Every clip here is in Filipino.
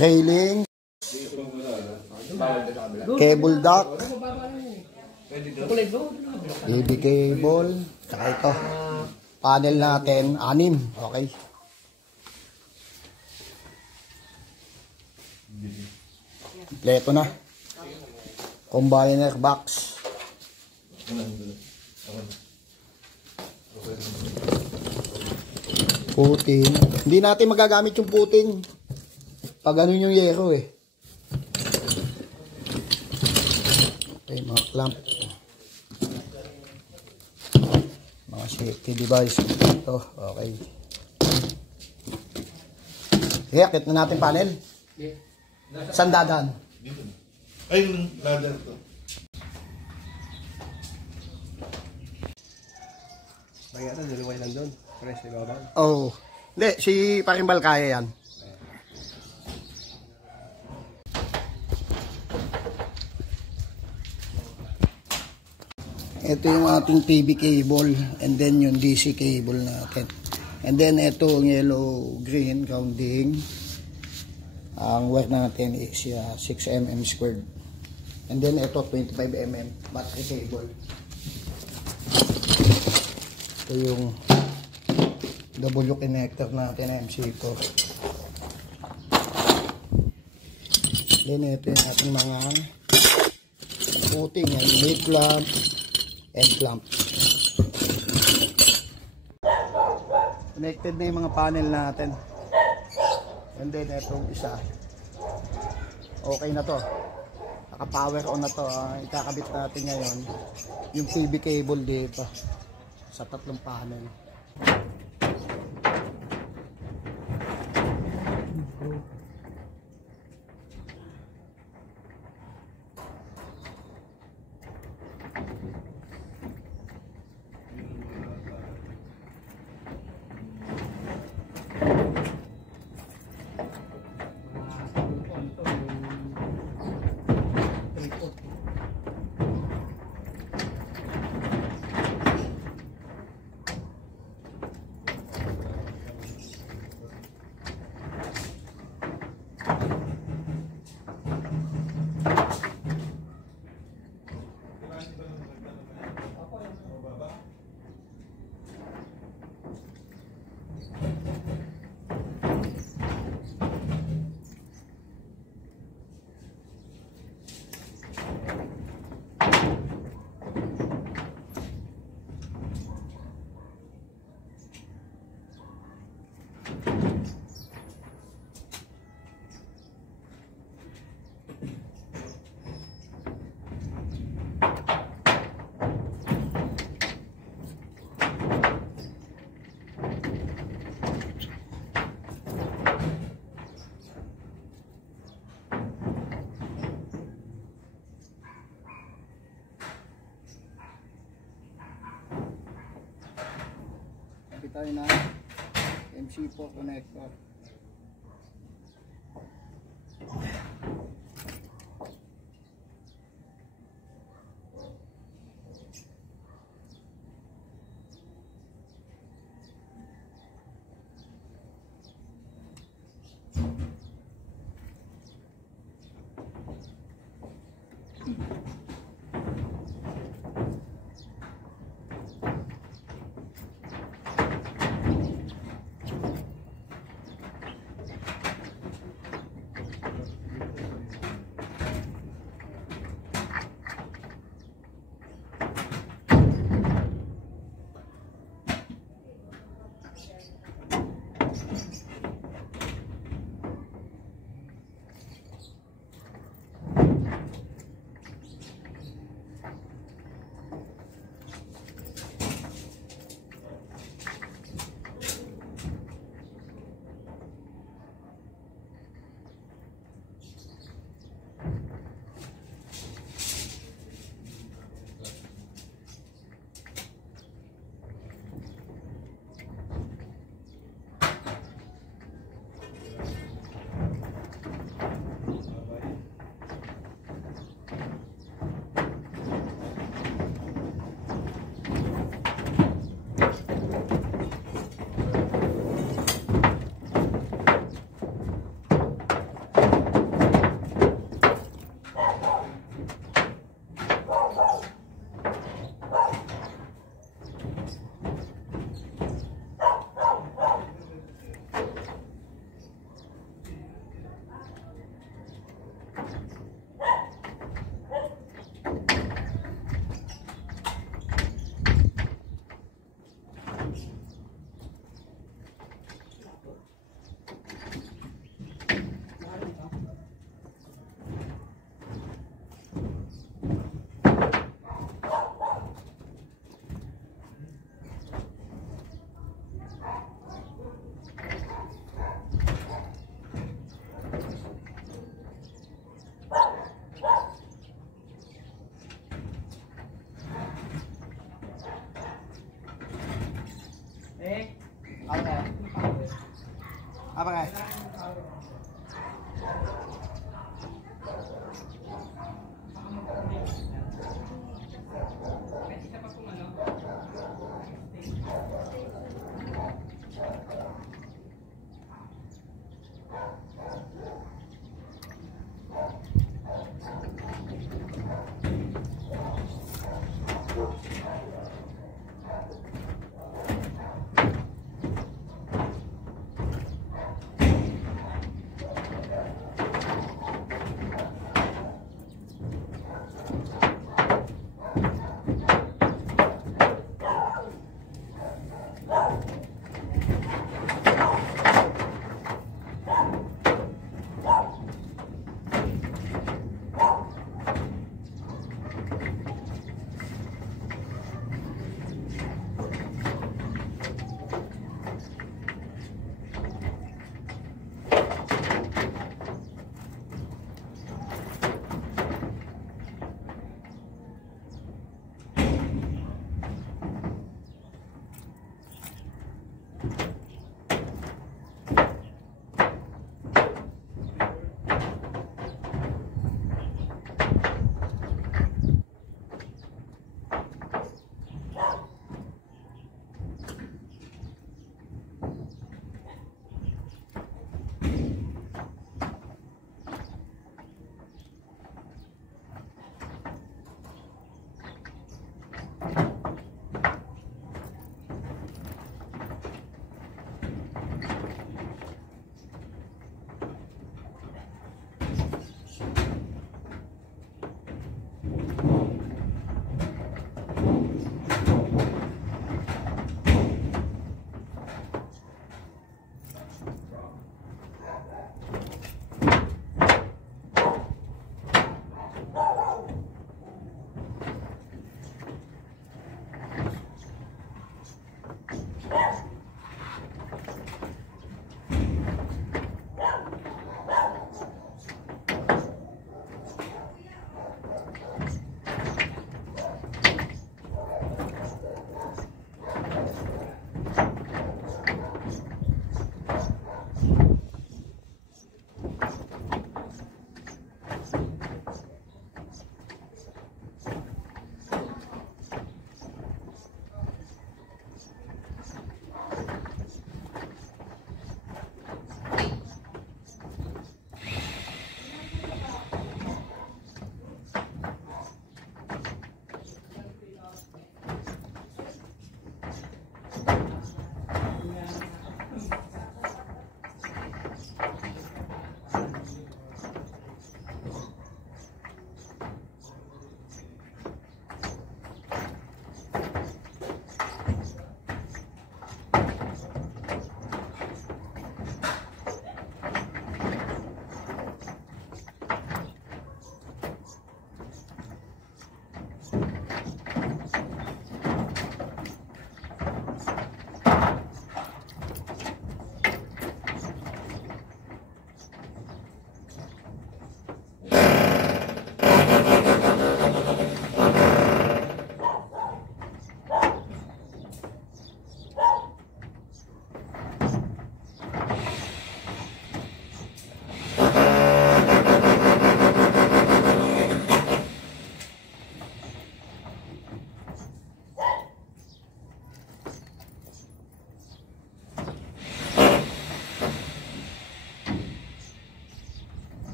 railing, cable duct, baby cable, saka ito. Panel natin, 6. Okay. Kompleto na. Combiner box. Puting. Hindi natin magagamit yung puting pag ano yung yero eh. Okay, mga clamp. Mga safety device. Ito, okay. Okay, akit na natin panel. Saan dadaan? Ay, yung ladder to. Kaya na, niliway lang doon. Press na gawin. Oh. Hindi, si Parimbal kaya yan. Ito yung ating TV cable and then yung DC cable natin. And then ito yung yellow green grounding. Ang wire natin is 6 mm squared. And then ito 25 mm battery cable. Ito yung W connector natin MC4. Then ito yung ating mga puting, yung mid clamp and clamp. Connected na yung mga panel natin. And then itong isa, okay na to, naka-power on na to. Ikakabit natin ngayon yung TV cable dito sa 3 panel. Tayo na MC4 connector.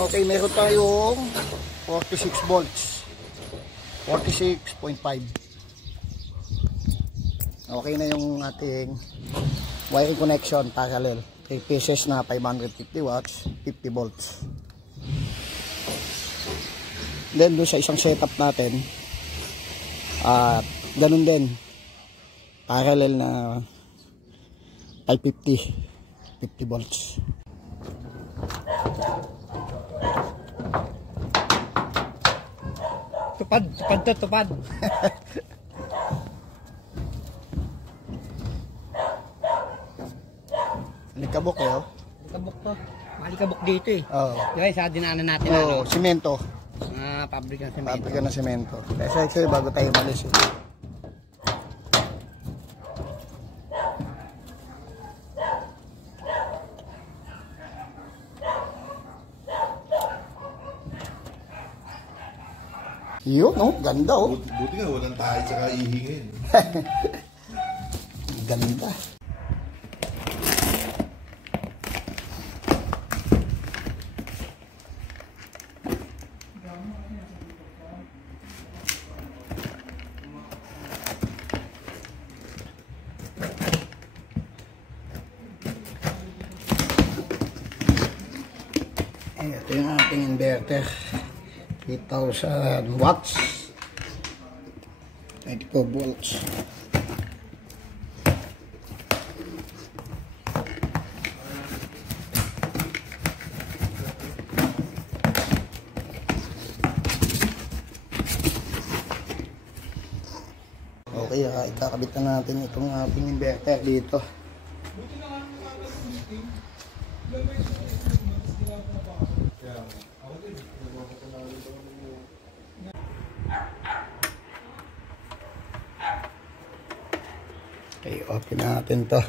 Okay, meron tayong 46 volts. 46.5. Okay na yung ating wiring connection parallel. 3 pieces na 550 watts, 50 volts. Then doon sa isang setup natin, ganun din. Parallel na 550, 50 volts. Tupad. Alikabok eh, oh. Alikabok to. Malikabok dito eh. Oo. Guys, sa dinaanan natin Oh, simento. pabrika ng semento. Pabrika ng simento. Kaya ito bago tayo malis eh. Yun, oh, ganda oh. Buti nga, walang tayo tsaka ihi ngayon. Ganda. Ito yung ating inverter. 3,000 watts. 94 volts. Okay, ikakabit na natin itong ating inverter dito. Okay, open natin to.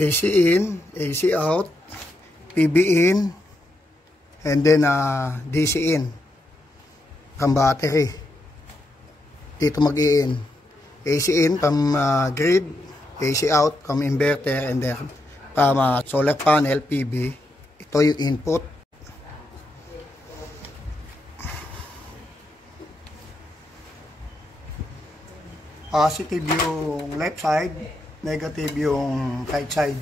AC in, AC out, PB in, and then DC in. Pang battery. Dito mag-i-in. AC in, pang grid, AC out, pang inverter, and then pang solar panel, PB. Ito yung input. Positive yung left side, negative yung right side.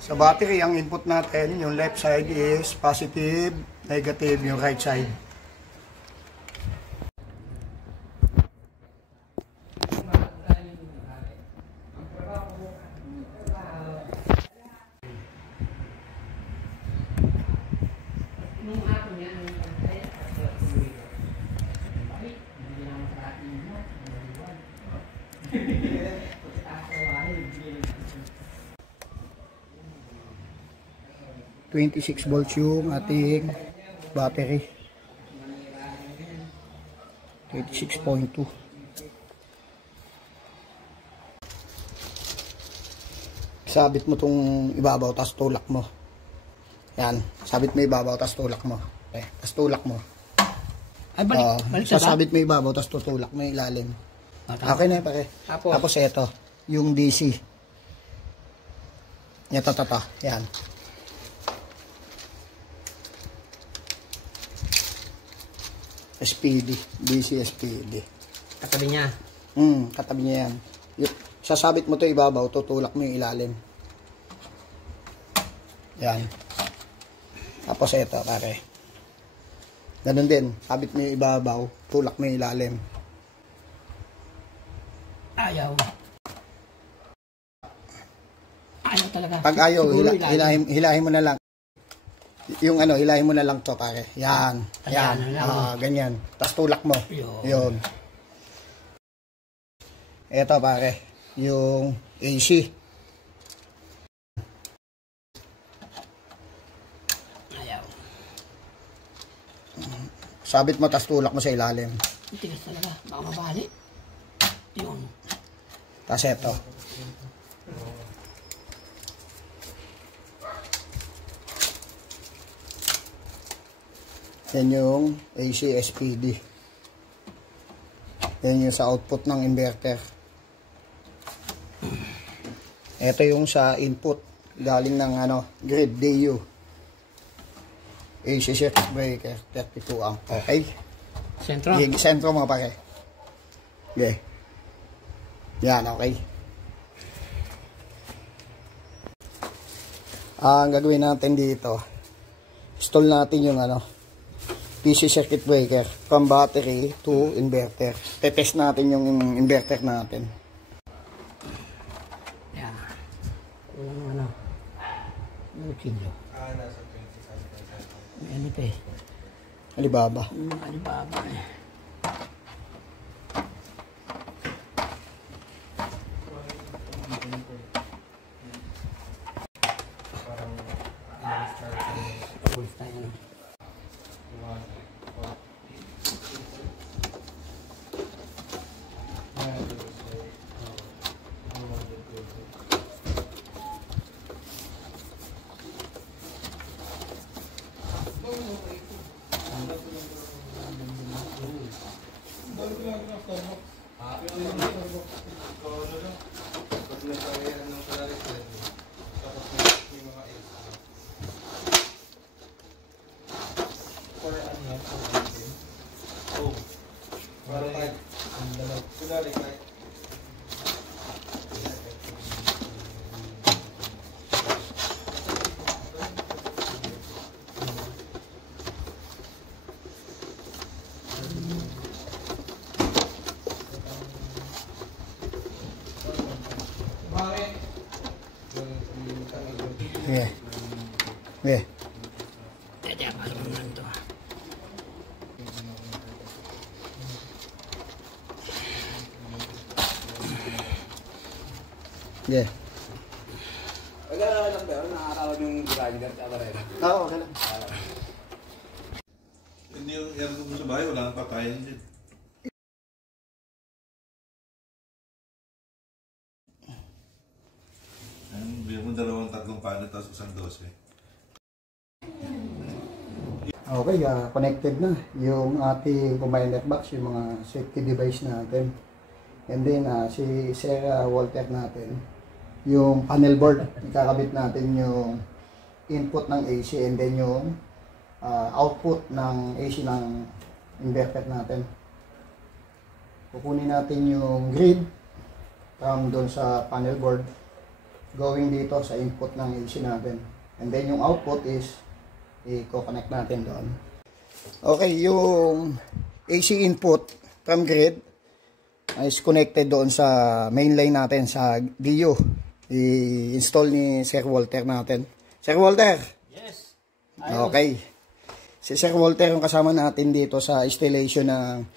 Sa battery, ang input natin, yung left side is positive, negative yung right side. .26 volts yung ating battery. 26.2. Sabit mo tong ibabaw, tas tulak mo. Yan, sabit mo ibabaw, tas tulak mo. Okay, tas tulak mo. Ay, balik sasabit mo ibabaw, tas tutulak mo yung ilalim. Okay na pare. Tapos ito, yung DC. Ito, yan. SPD, DC SPD. Katabi niya. Katabi niya yan. Sasabit mo to ibabaw, tutulak mo yung ilalim. Yan. Tapos ito, pare. Ganun din, sabit mo yung ibabaw, tulak mo yung ilalim. Ayaw. Ayaw talaga. Pag ayaw, hilahin mo na lang. Yung hilahin mo na lang to, pare. Yan. Yan. Ganyan. Tapos tulak mo. Yun. Ito, pare. Yung AC. Ayaw. Sabit mo, tapos tulak mo sa ilalim. Tigas talaga. Baka mabali. Yun. Tapos ito. Yan yung AC SPD. Yan yung sa output ng inverter. Ito yung sa input galing ng grid DU. AC circuit breaker 32 amp. Okay? Sentro. Sentro mga pare. Okay. Yan, okay. Ang gagawin natin dito, install natin yung DC circuit breaker from battery to inverter. Tetest natin yung inverter natin. Yan. Kulang ng kilo. May ano pa eh. Alibaba. Alibaba eh. Yeah. Yeah. Teka, parang naman ito. Yeah. Pag-aaralan lang ba yun? Nakakarawan yung grinder at abarena? Oo, okay lang. Hindi yung aircon mo sa bahay, wala nang patayan din. Bigyan mo 2-3 panel tapos 1-12. Okay, connected na yung ating combiner box, yung mga safety device natin. And then, si Sir Walter natin, yung panel board, ikakabit natin yung input ng AC and then yung output ng AC ng inverter natin. Kukunin natin yung grid from doon sa panel board going dito sa input ng AC natin. And then yung output is i-connect natin doon. Okay, yung AC input from grid is connected doon sa main line natin sa DU. I-install ni Sir Walter natin. Sir Walter? Yes. Okay. Si Sir Walter yung kasama natin dito sa installation ng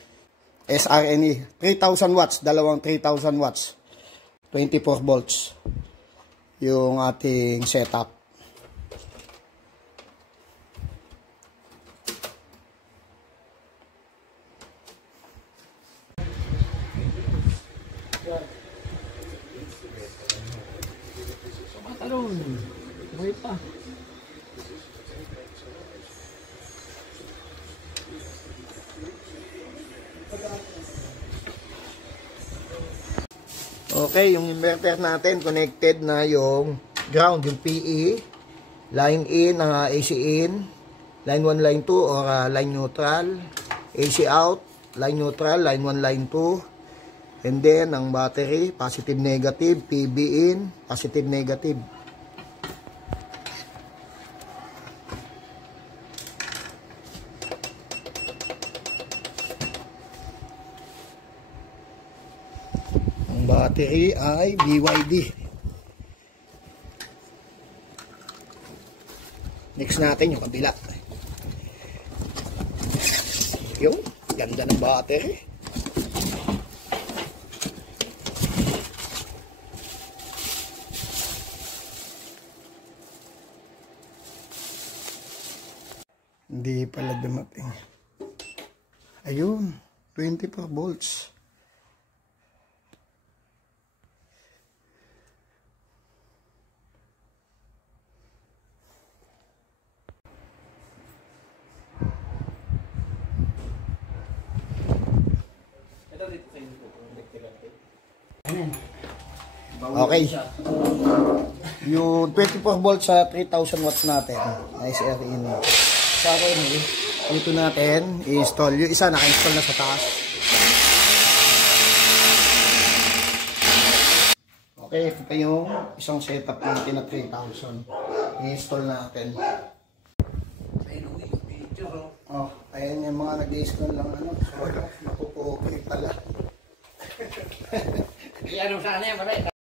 SRNE. 3,000 watts, dalawang 3,000 watts. 24 volts. Yung ating setup. Talon. Buhay pa. Okay, yung inverter natin connected na yung ground, yung PE, line in, AC in, line 1, line 2 or line neutral, AC out, line neutral, line 1, line 2, and then ang battery, positive negative, PB in, positive negative. Ang battery ay BYD. Next natin yung kabila. Yung ganda ng battery. Hindi pala dumating. Ayun, 24 volts. Okay. Yung 24 volts sa 3,000 watts natin. Nice in. Sa akin, dito natin i-install. Yung isa naka-install na sa taas. Okay, ito yung isang setup natin na 3,000. I-install natin. picture, oh. Oh, ayan yung mga nag-i-install lang ano. So, napupo okay pala. Iyan mo sana yan, pare.